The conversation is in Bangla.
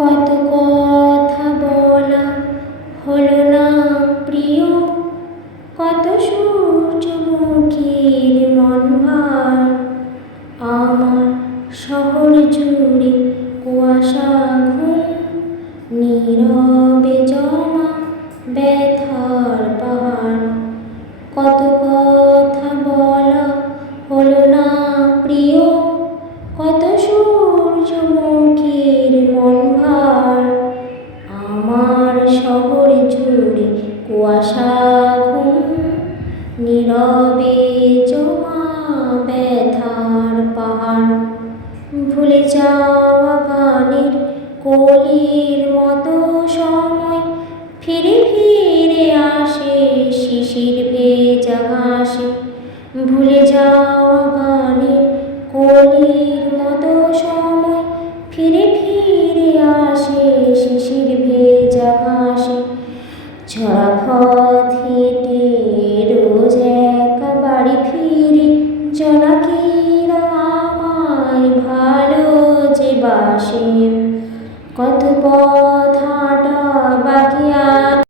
কত কথা বলা হলো না প্রিয়, কত সূর্যমুখীর মন ভার। আমার শহর জুড়ে কুয়াশা ঘুম, নীরবে জমা ব্যথার পাহাড়। কত কথা বলা হলো না প্রিয়, কত সূর্যমুখীর মন ভার। আমার শহর জুড়ে কুয়াশা ঘুম, নীরবে জমা ব্যথার পাহাড়। ভুলে যাওয়া গানের কলির মতো সময় ফিরে ফিরে আসে শিশির ভেজা ঘাসে। ভুলে যাওয়া গানের কলির মতো সময় ফিরে ফিরে আসে শিশির ভেজা ঘাসে। ঝরা পথ হেঁটে রোজ এক বাড়ি ফিরি, জোনাকিরা আমায় ভালো যে বাসে। কত পথ